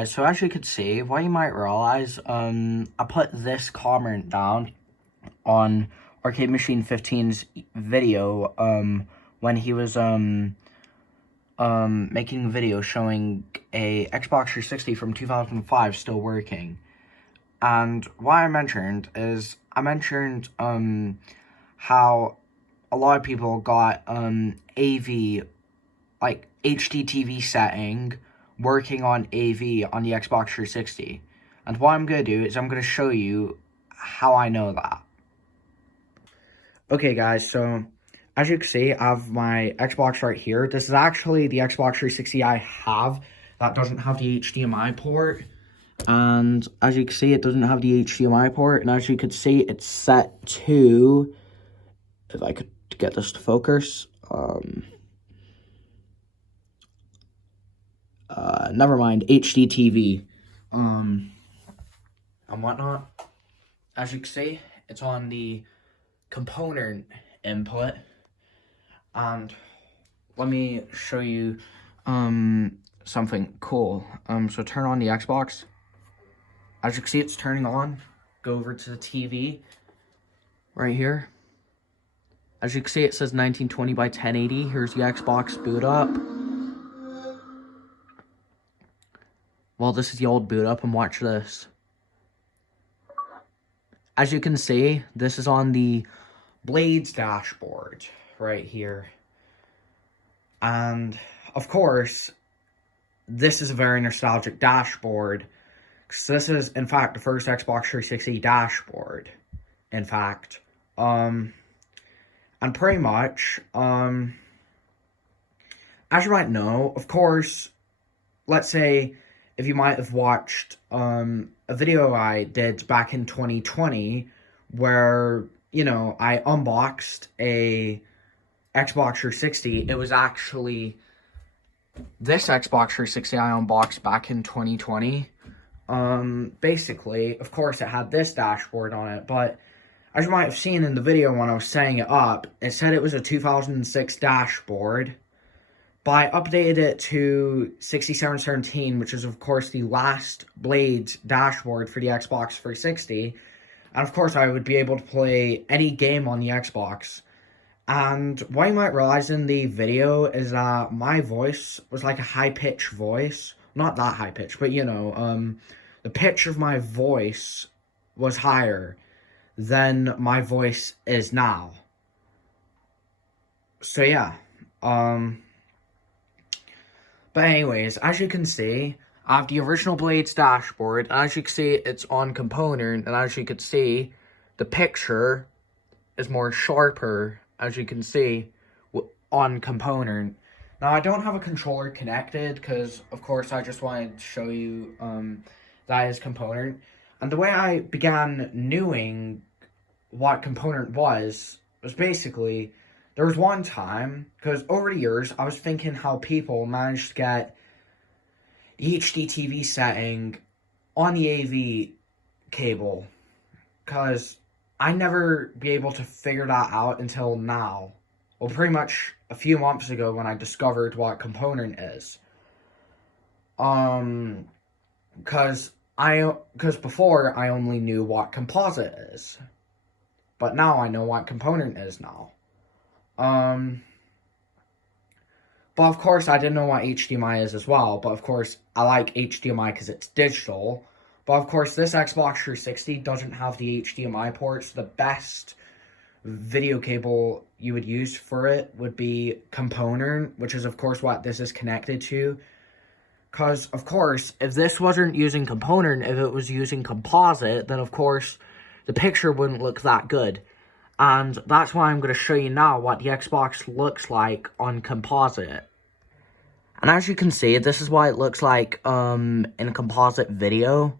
guys, so as you could see, what you might realize, I put this comment down on Arcade Machine 15's video, when he was, making a video showing a Xbox 360 from 2005 still working. And what I mentioned is, how a lot of people got, AV, like, HDTV setting, working on AV on the Xbox 360. And what I'm going to do is I'm going to show you how I know that. Okay guys, so as you can see, I have my Xbox right here. This is actually the Xbox 360 I have that doesn't have the HDMI port. And as you can see, it doesn't have the HDMI port. And as you can see, it's set to, if I could get this to focus, never mind, HDTV, and whatnot. As you can see, it's on the component input, and let me show you, something cool. So turn on the Xbox. As you can see, it's turning on. Go over to the TV, right here. As you can see, it says 1920 by 1080. Here's the Xbox boot up. Well, this is the old boot up, and watch this. As you can see, this is on the Blades dashboard right here. And, of course, this is a very nostalgic dashboard. Because this is, in fact, the first Xbox 360 dashboard. In fact. And pretty much, as you might know, of course, let's say, if you might have watched a video I did back in 2020 where, you know, I unboxed a Xbox 360. It was actually this Xbox 360 I unboxed back in 2020. Basically, of course, it had this dashboard on it, but as you might have seen in the video when I was setting it up, it said it was a 2006 dashboard. But I updated it to 6717, which is, of course, the last Blades dashboard for the Xbox 360. And, of course, I would be able to play any game on the Xbox. And what you might realize in the video is that my voice was like a high-pitched voice. Not that high-pitched, but, you know, the pitch of my voice was higher than my voice is now. So, yeah. But anyways, as you can see, I have the original Blades dashboard, and as you can see, it's on component, and as you can see, the picture is more sharper, as you can see, on component. Now, I don't have a controller connected, because, of course, I just wanted to show you, that is component. And the way I began knowing what component was basically, there was one time, because over the years, I was thinking how people managed to get the HDTV setting on the AV cable, because I never be able to figure that out until now. Well, pretty much a few months ago when I discovered what component is. Because before I only knew what composite is. But now I know what component is now. But of course I didn't know what HDMI is as well, but of course I like HDMI because it's digital. But of course this Xbox 360 doesn't have the HDMI port, so the best video cable you would use for it would be component, which is of course what this is connected to. Because of course, if this wasn't using component, if it was using composite, then of course the picture wouldn't look that good. And that's why I'm going to show you now what the Xbox looks like on composite. And as you can see, this is what it looks like in a composite video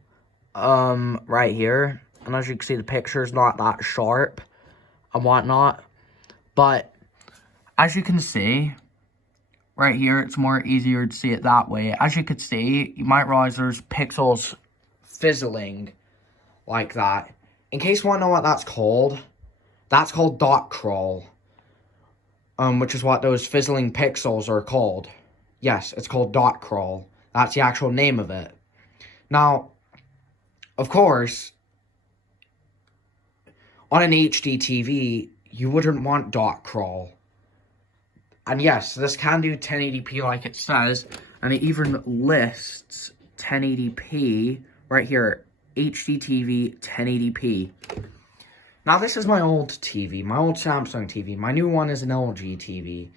right here. And as you can see, the picture's not that sharp and whatnot. But as you can see, right here, it's more easier to see it that way. As you can see, you might realize there's pixels fizzling like that. In case you want to know what that's called dot crawl, which is what those fizzling pixels are called. Yes, it's called dot crawl. That's the actual name of it. Now, of course, on an HDTV, you wouldn't want dot crawl. And yes, this can do 1080p like it says, and it even lists 1080p right here, HDTV 1080p. Now, this is my old TV, my old Samsung TV. My new one is an LG TV,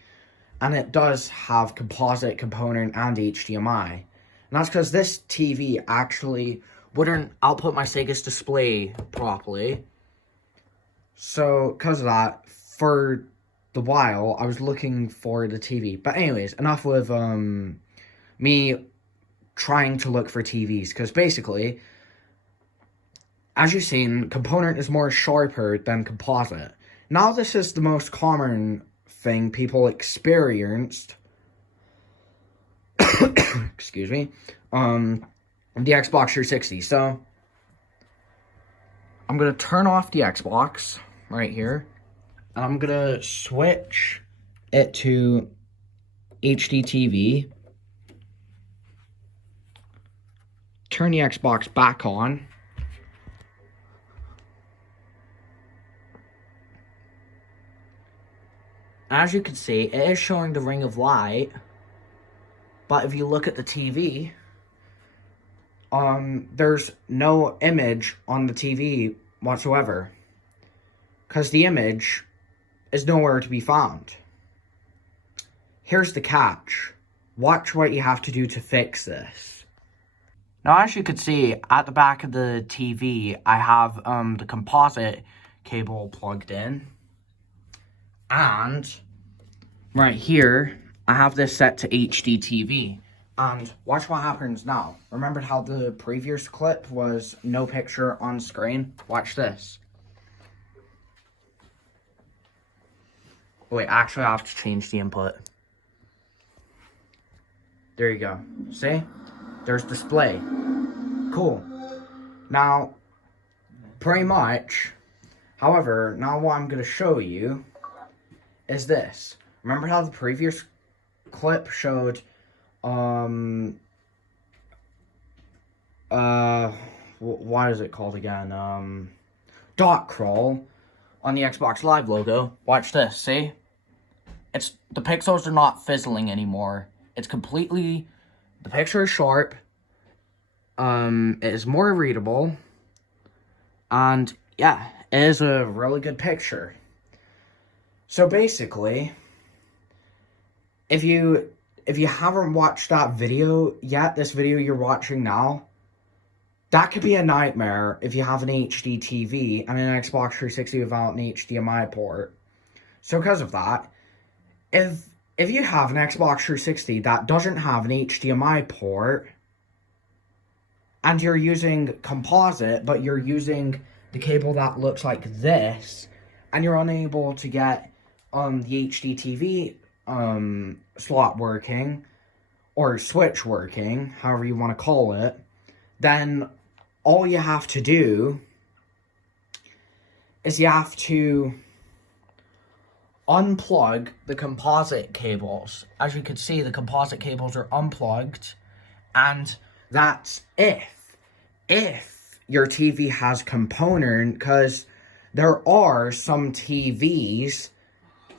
and it does have composite, component, and HDMI. And that's because this TV actually wouldn't output my Sega's display properly. So, because of that, for the while, I was looking for the TV. But anyways, enough with me trying to look for TVs. Because basically, as you've seen, component is more sharper than composite. Now this is the most common thing people experienced. Excuse me. The Xbox 360. So, I'm going to turn off the Xbox right here. And I'm going to switch it to HDTV. Turn the Xbox back on. As you can see, it is showing the ring of light. But if you look at the TV, there's no image on the TV whatsoever. Because the image is nowhere to be found. Here's the catch. Watch what you have to do to fix this. Now, as you can see, at the back of the TV, I have the composite cable plugged in. And right here, I have this set to HDTV. And watch what happens now. Remember how the previous clip was no picture on screen? Watch this. Wait, actually I have to change the input. There you go. See? There's display. Cool. Now, pretty much, however, now what I'm going to show you is this. Remember how the previous clip showed, what is it called again? Dot crawl on the Xbox Live logo. Watch this, see? The pixels are not fizzling anymore. It's completely, the picture is sharp. It is more readable. And yeah, it is a really good picture. So basically, if you haven't watched that video yet, this video you're watching now, that could be a nightmare if you have an HD TV and an Xbox 360 without an HDMI port. So because of that, if you have an Xbox 360 that doesn't have an HDMI port, and you're using composite, but you're using the cable that looks like this, and you're unable to get the HDTV slot working, or switch working, however you want to call it, then all you have to do is you have to unplug the composite cables. As you can see, the composite cables are unplugged, and that's if your TV has component, because there are some TVs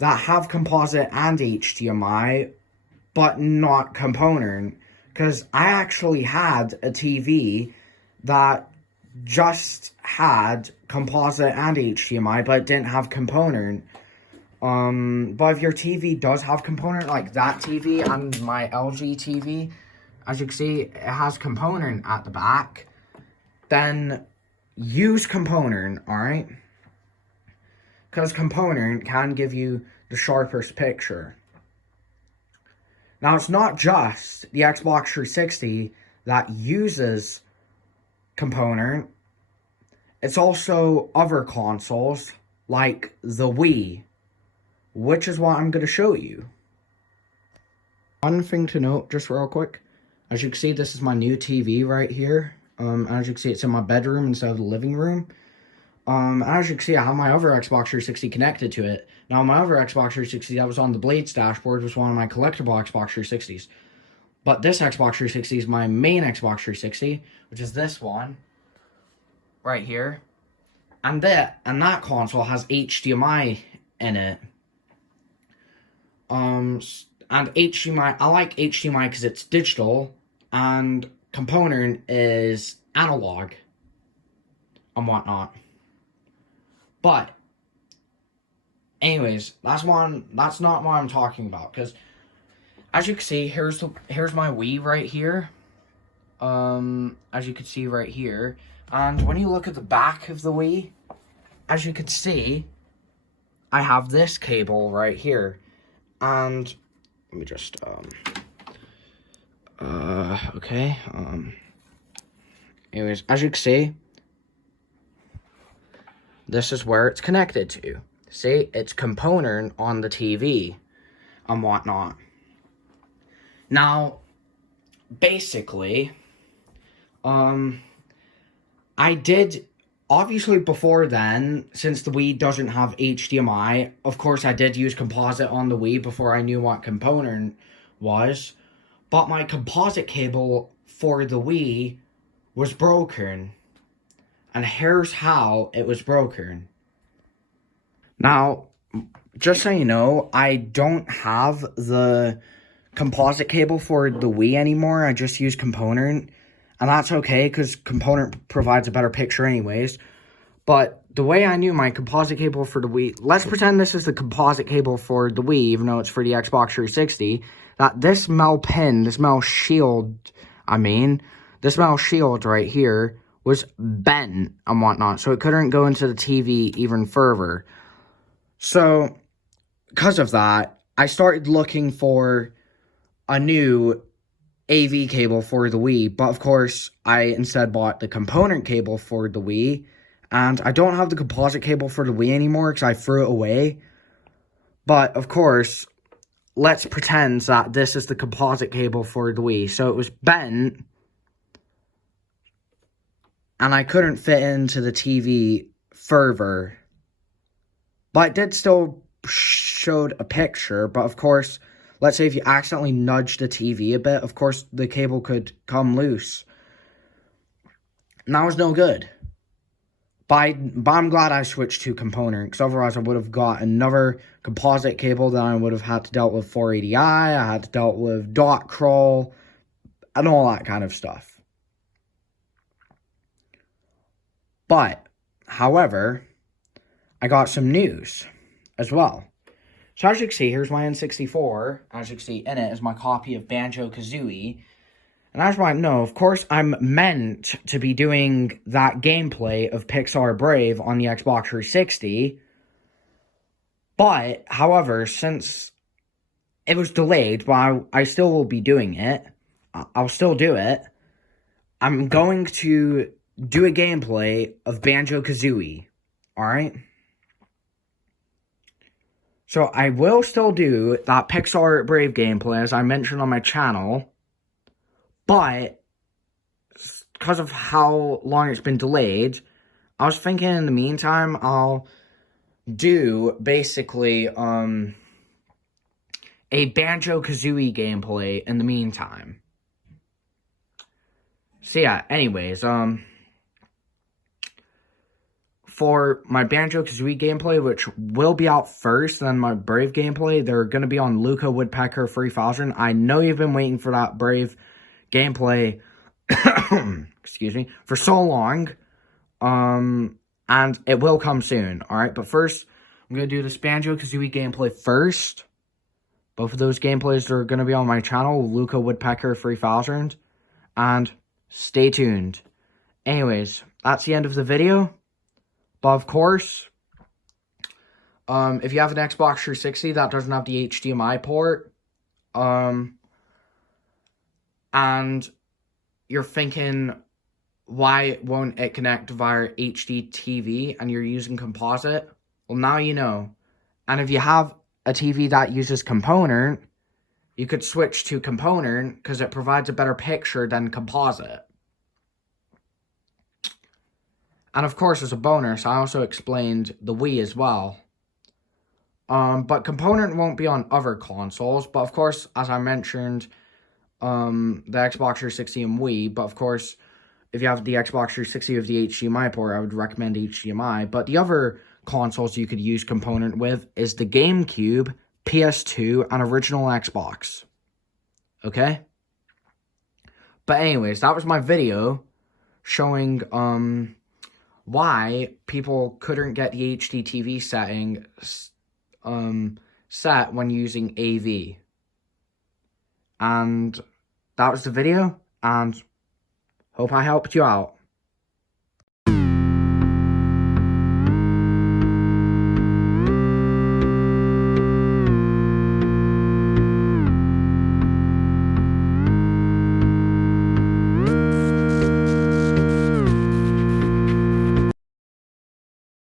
that have composite and HDMI, but not component. Because I actually had a TV that just had composite and HDMI, but it didn't have component. But if your TV does have component, like that TV and my LG TV, as you can see, it has component at the back, then use component, alright? Because component can give you the sharpest picture. Now, it's not just the Xbox 360 that uses component. It's also other consoles, like the Wii, which is what I'm going to show you. One thing to note, just real quick. As you can see, this is my new TV right here. As you can see, it's in my bedroom instead of the living room. As you can see, I have my other Xbox 360 connected to it. Now, my other Xbox 360 that was on the Blades dashboard was one of my collectible Xbox 360s. But this Xbox 360 is my main Xbox 360, which is this one right here. And that console has HDMI in it. And HDMI, I like HDMI because it's digital, and component is analog and whatnot. But anyways, that's not what I'm talking about, because as you can see, here's my Wii right here. As you can see right here. And when you look at the back of the Wii, as you can see, I have this cable right here. And let me just okay. Anyways, as you can see, this is where it's connected to. See, it's component on the TV and whatnot. Now, basically, I did, obviously before then, since the Wii doesn't have HDMI, of course I did use composite on the Wii before I knew what component was, but my composite cable for the Wii was broken, and here's how it was broken. Now, just so you know, I don't have the composite cable for the Wii anymore. I just use component, and that's okay because component provides a better picture anyways. But the way I knew my composite cable for the Wii, let's pretend this is the composite cable for the Wii, even though it's for the Xbox 360, that this metal pin, this metal shield right here was bent and whatnot, so it couldn't go into the TV even further. So, because of that, I started looking for a new AV cable for the Wii, but of course, I instead bought the component cable for the Wii, and I don't have the composite cable for the Wii anymore because I threw it away. But, of course, let's pretend that this is the composite cable for the Wii. So it was bent, and I couldn't fit into the TV further. But it did still showed a picture, but of course, let's say if you accidentally nudge the TV a bit, of course, the cable could come loose. And that was no good. But I'm glad I switched to component, because otherwise I would have got another composite cable that I would have had to dealt with 480i, I had to dealt with dot crawl, and all that kind of stuff. But, however, I got some news as well. So as you can see, here's my N64. As you can see, in it is my copy of Banjo Kazooie. And as you might know, of course, I'm meant to be doing that gameplay of Pixar Brave on the Xbox 360. But, however, since it was delayed, but I still will be doing it. I'll still do it. I'm going to do a gameplay of Banjo Kazooie. Alright? So, I will still do that Pixar Brave gameplay, as I mentioned on my channel. But, because of how long it's been delayed, I was thinking in the meantime, I'll do, basically, a Banjo Kazooie gameplay in the meantime. So, yeah, anyways, for my Banjo Kazooie gameplay, which will be out first, then my Brave gameplay, they're going to be on Luca Woodpecker 3000. I know you've been waiting for that Brave gameplay, excuse me, for so long, and it will come soon, alright? But first, I'm going to do this Banjo Kazooie gameplay first. Both of those gameplays are going to be on my channel, Luca Woodpecker 3000, and stay tuned. Anyways, that's the end of the video. But of course, if you have an Xbox 360 that doesn't have the HDMI port, and you're thinking, why won't it connect via HDTV and you're using composite? Well, now you know. And if you have a TV that uses component, you could switch to component because it provides a better picture than composite. And of course, as a bonus, I also explained the Wii as well. But component won't be on other consoles. But of course, as I mentioned, the Xbox 360 and Wii, but of course, if you have the Xbox 360 with the HDMI port, I would recommend HDMI. But the other consoles you could use component with is the GameCube, PS2, and original Xbox. Okay? But anyways, that was my video showing why people couldn't get the HDTV setting set when using AV. And that was the video, and hope I helped you out.